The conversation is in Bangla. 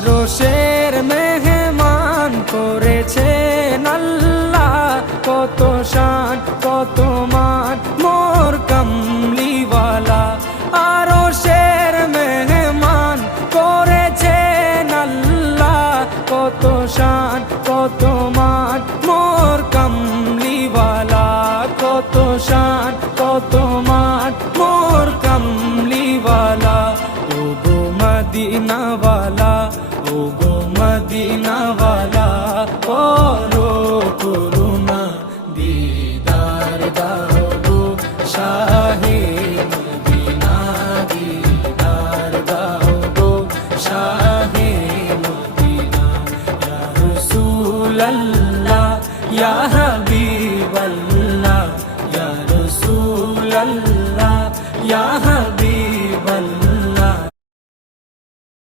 আরশের মেহমান করেছেন আল্লাহ, কত শান কত মান মোর কামলিওয়ালা। আরশের মেহমান করেছেন আল্লাহ, কত শান কত মান মোর কামলিওয়ালা, কত শান কত মান মোর কামলিওয়ালা। ও গো মদিনাওয়ালা, ও গো মদিনাওয়ালা।